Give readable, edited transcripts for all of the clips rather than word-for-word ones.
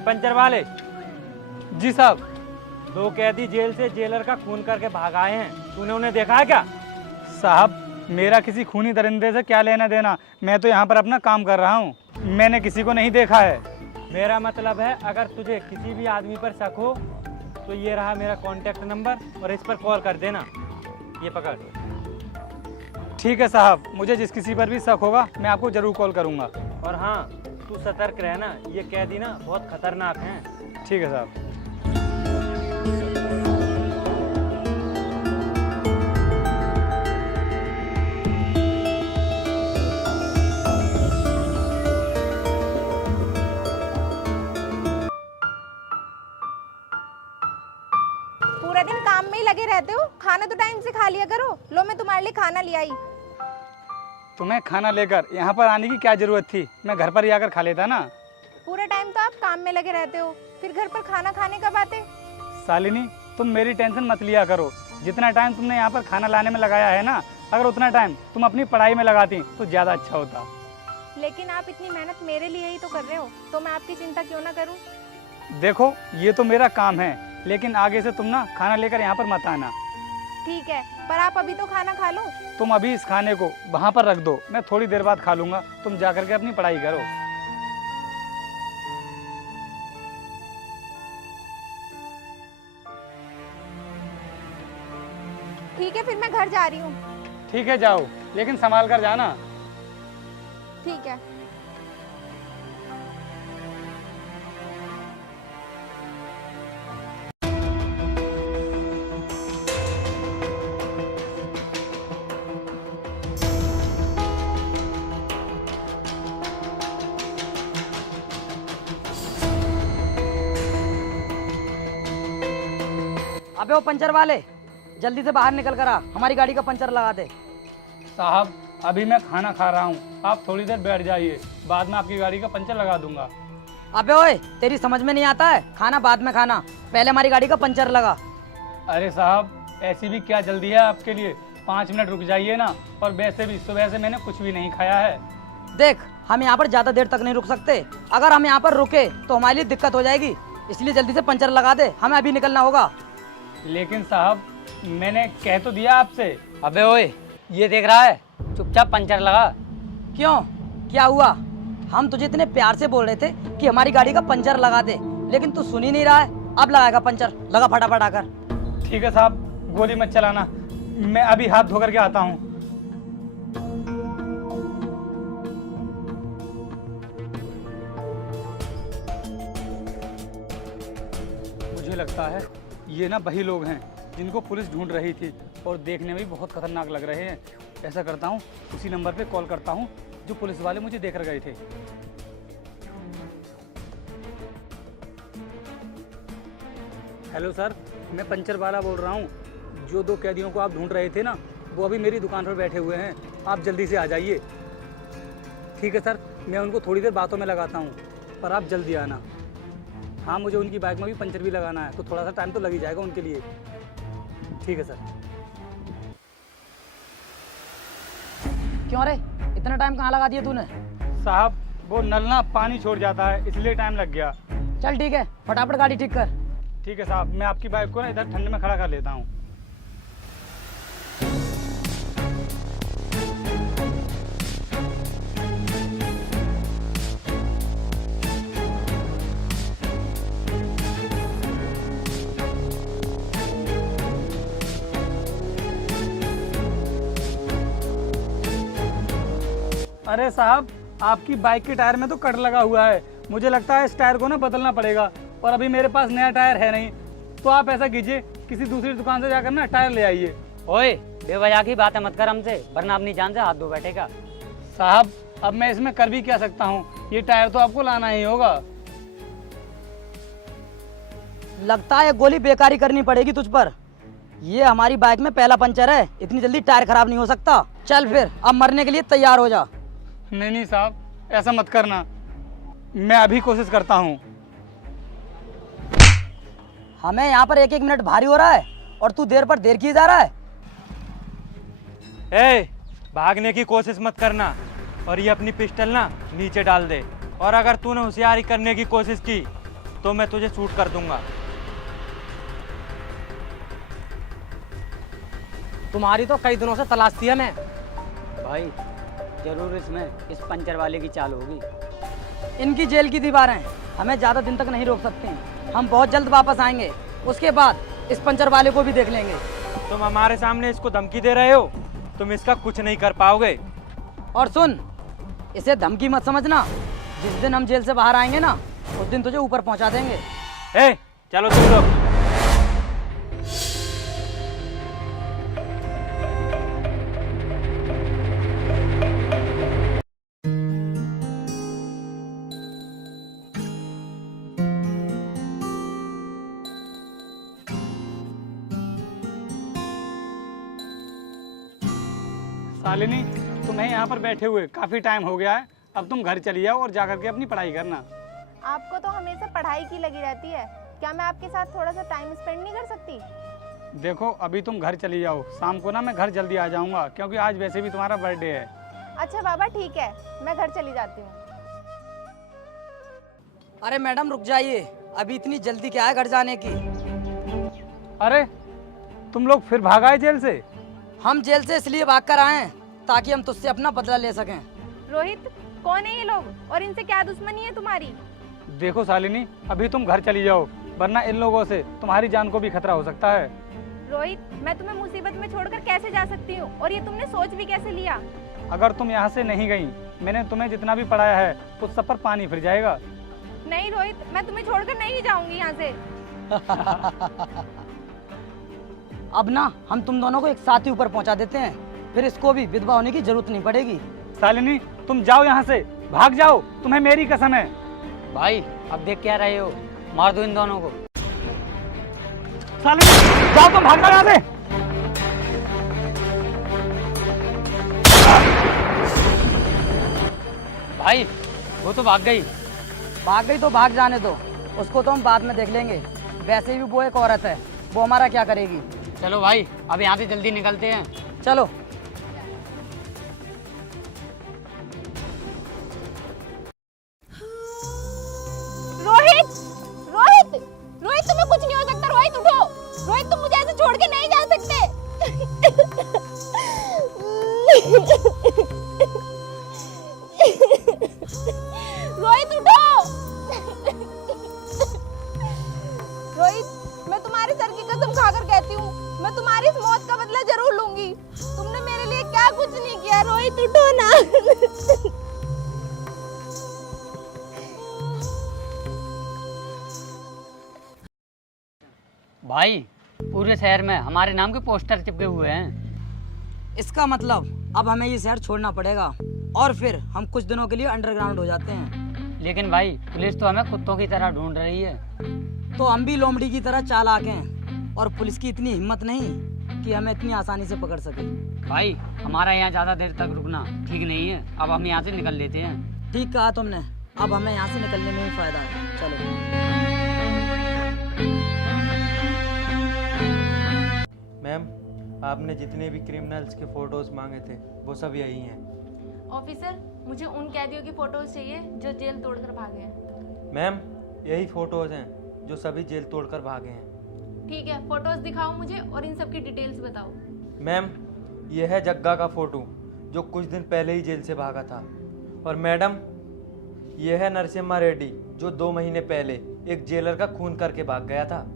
Puncture वाले, जी साहब। 2 कैदी जेल से जेलर का खून करके भाग आए हैं, तूने उन्हें देखा है क्या? साहब मेरा किसी खूनी दरिंदे से क्या लेना देना, मैं तो यहाँ पर अपना काम कर रहा हूँ, मैंने किसी को नहीं देखा है। मेरा मतलब है अगर तुझे किसी भी आदमी पर शक हो तो ये रहा मेरा कांटेक्ट नंबर और इस पर कॉल कर देना। ये पकड़। ठीक है साहब, मुझे जिस किसी पर भी शक होगा मैं आपको ज़रूर कॉल करूँगा। और हाँ, तू सतर्क रहना, ये कैदी ना बहुत खतरनाक हैं। ठीक है साहब। पूरा दिन काम में ही लगे रहते हो, खाना तो टाइम से खा लिया करो। लो मैं तुम्हारे लिए खाना ले आई। तुम्हें खाना लेकर यहाँ पर आने की क्या ज़रूरत थी, मैं घर पर ही आकर खा लेता ना। पूरा टाइम तो आप काम में लगे रहते हो, फिर घर पर खाना खाने कब आते? शालिनी तुम मेरी टेंशन मत लिया करो, जितना टाइम तुमने यहाँ पर खाना लाने में लगाया है ना, अगर उतना टाइम तुम अपनी पढ़ाई में लगाती तो ज़्यादा अच्छा होता। लेकिन आप इतनी मेहनत मेरे लिए ही तो कर रहे हो, तो मैं आपकी चिंता क्यों ना करूं? देखो ये तो मेरा काम है, लेकिन आगे से तुम ना खाना लेकर यहाँ पर मत आना। ठीक है, पर आप अभी तो खाना खा लो। तुम अभी इस खाने को वहाँ पर रख दो, मैं थोड़ी देर बाद खा लूँगा, तुम जा करके अपनी पढ़ाई करो। ठीक है, फिर मैं घर जा रही हूँ। ठीक है जाओ, लेकिन संभाल कर जाना। ठीक है। अबे वो पंचर वाले, जल्दी से बाहर निकल कर आ, हमारी गाड़ी का पंचर लगा दे। साहब अभी मैं खाना खा रहा हूँ, आप थोड़ी देर बैठ जाइए, बाद में आपकी गाड़ी का पंचर लगा दूंगा। अबे ओए, तेरी समझ में नहीं आता है, खाना बाद में खाना, पहले हमारी गाड़ी का पंचर लगा। अरे साहब ऐसी भी क्या जल्दी है आपके लिए, 5 मिनट रुक जाइए ना, और वैसे भी सुबह से मैंने कुछ भी नहीं खाया है। देख, हम यहाँ पर ज्यादा देर तक नहीं रुक सकते, अगर हम यहाँ पर रुके तो हमारे लिए दिक्कत हो जाएगी, इसलिए जल्दी से पंचर लगा दे, हमें अभी निकलना होगा। लेकिन साहब मैंने कह तो दिया आपसे। अबे ओए, ये देख रहा है, चुपचाप पंचर लगा। क्यों, क्या हुआ? हम तुझे इतने प्यार से बोल रहे थे कि हमारी गाड़ी का पंचर लगा दे, लेकिन तू सुन ही नहीं रहा है। अब लगाएगा पंचर, लगा फटाफट आकर। ठीक है साहब, गोली मत चलाना, मैं अभी हाथ धो करके आता हूँ। मुझे लगता है ये ना वही लोग हैं जिनको पुलिस ढूंढ रही थी, और देखने में भी बहुत खतरनाक लग रहे हैं। ऐसा करता हूँ, उसी नंबर पे कॉल करता हूँ जो पुलिस वाले मुझे देख कर गए थे। हेलो सर, मैं पंचर वाला बोल रहा हूँ। जो 2 कैदियों को आप ढूंढ रहे थे ना, वो अभी मेरी दुकान पर बैठे हुए हैं, आप जल्दी से आ जाइए। ठीक है सर, मैं उनको थोड़ी देर बातों में लगाता हूँ, पर आप जल्दी आना। हाँ, मुझे उनकी बाइक में भी पंचर भी लगाना है, तो थोड़ा सा टाइम तो लग ही जाएगा उनके लिए। ठीक है सर। क्यों रे, इतना टाइम कहाँ लगा दिया तूने? साहब वो नल ना पानी छोड़ जाता है, इसलिए टाइम लग गया। चल ठीक है, फटाफट गाड़ी ठीक कर। ठीक है साहब, मैं आपकी बाइक को ना इधर ठंड में खड़ा कर लेता हूँ। अरे साहब, आपकी बाइक के टायर में तो कट लगा हुआ है, मुझे लगता है इस टायर को ना बदलना पड़ेगा, और अभी मेरे पास नया टायर है नहीं। तो आप ऐसा कीजिए, किसी दूसरी दुकान से जाकर ना टायर ले आइए। ओए, बेवजह की बातें मत कर हमसे, वरना अपनी जान से हाथ धो बैठेगा। साहब अब मैं इसमें कर भी क्या सकता हूँ, ये टायर तो आपको लाना ही होगा। लगता है गोली बेकारी करनी पड़ेगी तुझ पर, ये हमारी बाइक में पहला पंचर है, इतनी जल्दी टायर खराब नहीं हो सकता। चल फिर, अब मरने के लिए तैयार हो जा। नहीं नहीं साहब, ऐसा मत करना, मैं अभी कोशिश करता हूँ। हमें यहाँ पर 1-1 मिनट भारी हो रहा है, और तू देर पर देर किए जा रहा है। ए, भागने की कोशिश मत करना, और ये अपनी पिस्टल ना नीचे डाल दे, और अगर तूने होशियारी करने की कोशिश की तो मैं तुझे शूट कर दूंगा। तुम्हारी तो कई दिनों से तलाश थी हमें। भाई जरूर इसमें इस पंचर वाले की चाल होगी। इनकी जेल की दीवारें हमें ज़्यादा दिन तक नहीं रोक सकती। हम बहुत जल्द वापस आएंगे, उसके बाद इस पंचर वाले को भी देख लेंगे। तुम हमारे सामने इसको धमकी दे रहे हो, तुम इसका कुछ नहीं कर पाओगे। और सुन, इसे धमकी मत समझना। जिस दिन हम जेल से बाहर आएंगे ना, उस दिन तुझे ऊपर पहुंचा देंगे। ए, चलो तुम लोग। शालिनी, तुम्हें यहाँ पर बैठे हुए काफ़ी टाइम हो गया है। अब तुम घर चली जाओ और जा करके अपनी पढ़ाई करना। आपको तो हमेशा पढ़ाई की लगी रहती है, क्या मैं आपके साथ थोड़ा सा टाइम स्पेंड नहीं कर सकती? देखो, अभी तुम घर चली जाओ, शाम को ना मैं घर जल्दी आ जाऊँगा, क्योंकि आज वैसे भी तुम्हारा बर्थडे है। अच्छा बाबा ठीक है, मैं घर चली जाती हूँ। अरे मैडम रुक जाइए, अभी इतनी जल्दी क्या है घर जाने की? अरे तुम लोग फिर भाग आए जेल से? हम जेल से इसलिए भाग कर आए हैं ताकि हम तुझसे अपना बदला ले सकें। रोहित, कौन है ये लोग और इनसे क्या दुश्मनी है तुम्हारी? देखो शालिनी, अभी तुम घर चली जाओ, वरना इन लोगों से तुम्हारी जान को भी खतरा हो सकता है। रोहित, मैं तुम्हें मुसीबत में छोड़कर कैसे जा सकती हूँ, और ये तुमने सोच भी कैसे लिया? अगर तुम यहाँ से नहीं गई, मैंने तुम्हें जितना भी पढ़ाया है उस सब पर पानी फिर जाएगा। नहीं रोहित, मैं तुम्हें छोड़कर नहीं जाऊंगी यहाँ से। अब ना हम तुम दोनों को एक साथ ही ऊपर पहुंचा देते हैं, फिर इसको भी विधवा होने की जरूरत नहीं पड़ेगी। शालिनी, तुम जाओ यहाँ से, भाग जाओ, तुम्हें मेरी कसम है। भाई अब देख क्या रहे हो, मार दो इन दोनों को। शालिनी जाओ, तुम भाग जाओ यहाँ से। भाई वो तो भाग गई। भाग गई तो भाग जाने दो, उसको तो हम बाद में देख लेंगे। वैसे भी वो एक औरत है, वो हमारा क्या करेगी। चलो भाई अब यहाँ से जल्दी निकलते हैं। चलो। रोहित, रोहित, रोहित तुम्हें कुछ नहीं हो सकता। रोहित उठो, रोहित तुम मुझे ऐसे छोड़ के नहीं जा सकते। रोहित उठो। रोहित, मैं तुम्हारे सर की कसम खाकर कहती हूँ, मैं तुम्हारी इस मौत का बदला जरूर लूंगी। तुमने मेरे लिए क्या कुछ नहीं किया। रोहित उठो ना। भाई पूरे शहर में हमारे नाम के पोस्टर चिपके हुए हैं। इसका मतलब अब हमें ये शहर छोड़ना पड़ेगा, और फिर हम कुछ दिनों के लिए अंडरग्राउंड हो जाते हैं। लेकिन भाई पुलिस तो हमें कुत्तों की तरह ढूंढ रही है। तो हम भी लोमड़ी की तरह चालाक हैं, और पुलिस की इतनी हिम्मत नहीं कि हमें इतनी आसानी से पकड़ सके। भाई हमारा यहाँ ज़्यादा देर तक रुकना ठीक नहीं है, अब हम यहाँ से निकल लेते हैं। ठीक कहा तुमने, अब हमें यहाँ से निकलने में ही फायदा है। चलो। मैम, आपने जितने भी क्रिमिनल्स के फोटोज मांगे थे वो सब यही हैं। ऑफिसर, मुझे उन कैदियों की फोटोज चाहिए जो जेल तोड़कर भागे हैं। मैम, यही फोटोज हैं जो सभी जेल तोड़कर भागे हैं। ठीक है, फोटोज दिखाओ मुझे और इन सब की डिटेल्स बताओ। मैम, यह है जग्गा का फोटो जो कुछ दिन पहले ही जेल से भागा था। और मैडम, यह है नरसिम्हा रेड्डी जो 2 महीने पहले एक जेलर का खून करके भाग गया था।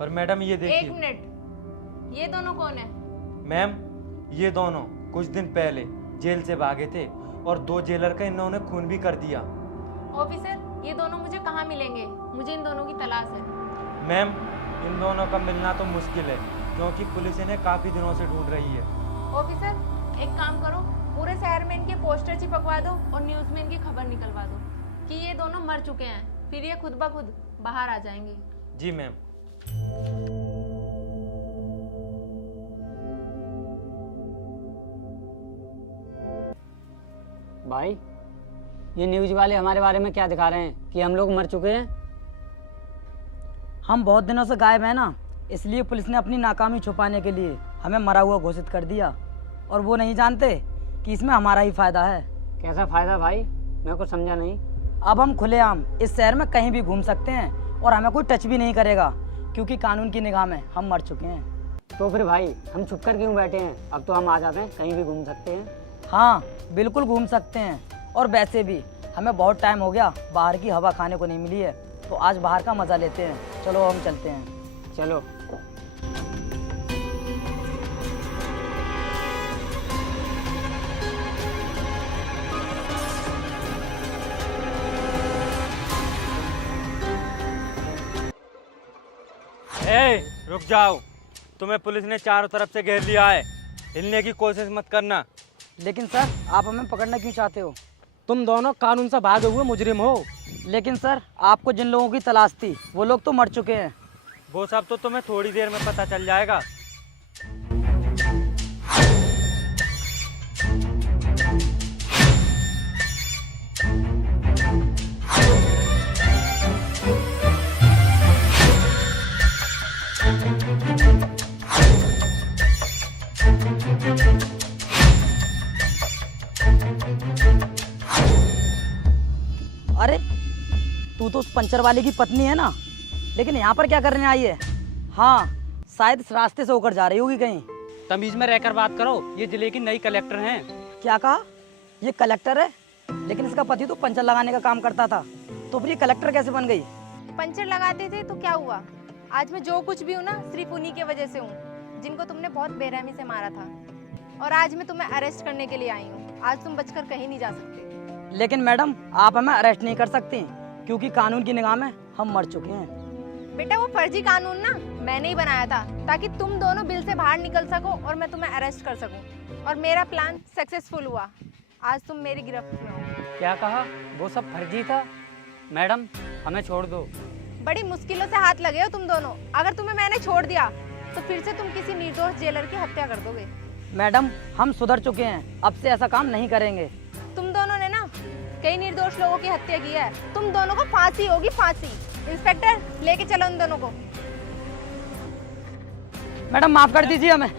और मैडम ये एक देखिए। मिनट, ये दोनों कौन है? मैम, ये दोनों कुछ दिन पहले जेल से भागे थे और 2 जेलर का इन्होंने खून भी कर दिया। ऑफिसर, ये दोनों मुझे कहाँ मिलेंगे? मुझे इन दोनों की तलाश है। मैम, इन दोनों का मिलना तो मुश्किल है क्योंकि पुलिस इन्हें काफ़ी दिनों से ढूंढ रही है। ऑफिसर, एक काम करो, पूरे शहर में इनके पोस्टर चिपकवा दो और न्यूज़ में इनकी खबर निकलवा दो कि ये दोनों मर चुके हैं, फिर ये खुद ब खुद बाहर आ जाएंगे। जी मैम। भाई ये न्यूज़ वाले हमारे बारे में क्या दिखा रहे हैं कि हम लोग मर चुके हैं? हम बहुत दिनों से गायब हैं ना, इसलिए पुलिस ने अपनी नाकामी छुपाने के लिए हमें मरा हुआ घोषित कर दिया। और वो नहीं जानते कि इसमें हमारा ही फायदा है। कैसा फायदा भाई, मैं कुछ समझा नहीं। अब हम खुलेआम इस शहर में कहीं भी घूम सकते हैं और हमें कोई टच भी नहीं करेगा, क्योंकि कानून की निगाह में हम मर चुके हैं। तो फिर भाई हम छुप कर क्यों बैठे हैं? अब तो हम आ जाते हैं, कहीं भी घूम सकते हैं। हाँ बिल्कुल घूम सकते हैं। और वैसे भी हमें बहुत टाइम हो गया बाहर की हवा खाने को नहीं मिली है, तो आज बाहर का मज़ा लेते हैं। चलो हम चलते हैं। चलो। रुक जाओ, तुम्हें पुलिस ने चारों तरफ से घेर लिया है, हिलने की कोशिश मत करना। लेकिन सर आप हमें पकड़ना क्यों चाहते हो? तुम दोनों कानून से भागे हुए मुजरिम हो। लेकिन सर आपको जिन लोगों की तलाश थी वो लोग तो मर चुके हैं। वो सब तो तुम्हें थोड़ी देर में पता चल जाएगा। अरे तू तो उस पंचर वाले की पत्नी है ना, लेकिन यहाँ पर क्या करने आई है? हाँ शायद इस रास्ते से होकर जा रही होगी कहीं। तमीज में रहकर बात करो, ये जिले की नई कलेक्टर हैं। क्या कहा? ये कलेक्टर है? लेकिन इसका पति तो पंचर लगाने का काम करता था, तो फिर ये कलेक्टर कैसे बन गई? पंचर लगाते थे तो क्या हुआ? आज मैं जो कुछ भी हूँ ना, सिर्फ उन्हीं की वजह से हूँ, जिनको तुमने बहुत बेरहमी से मारा था। और आज मैं तुम्हें अरेस्ट करने के लिए आई हूँ। आज तुम बचकर कहीं नहीं जा सकते। लेकिन मैडम आप हमें अरेस्ट नहीं कर सकती, क्योंकि कानून की निगाह में हम मर चुके हैं। बेटा वो फर्जी कानून ना मैंने ही बनाया था, ताकि तुम दोनों बिल से बाहर निकल सको और मैं तुम्हें अरेस्ट कर सकूं। और मेरा प्लान सक्सेसफुल हुआ। आज तुम मेरी गिरफ्त में हो। क्या कहा? वो सब फर्जी था? मैडम हमें छोड़ दो। बड़ी मुश्किलों से हाथ लगे हो तुम दोनों। अगर तुम्हें मैंने छोड़ दिया तो फिर से तुम किसी निर्दोष जेलर की हत्या कर दोगे। मैडम हम सुधर चुके हैं, अब से ऐसा काम नहीं करेंगे। तुम दोनों ने ना कई निर्दोष लोगों की हत्या की है। तुम दोनों को फांसी होगी, फांसी। इंस्पेक्टर लेके चलो उन दोनों को। मैडम माफ कर दीजिए हमें।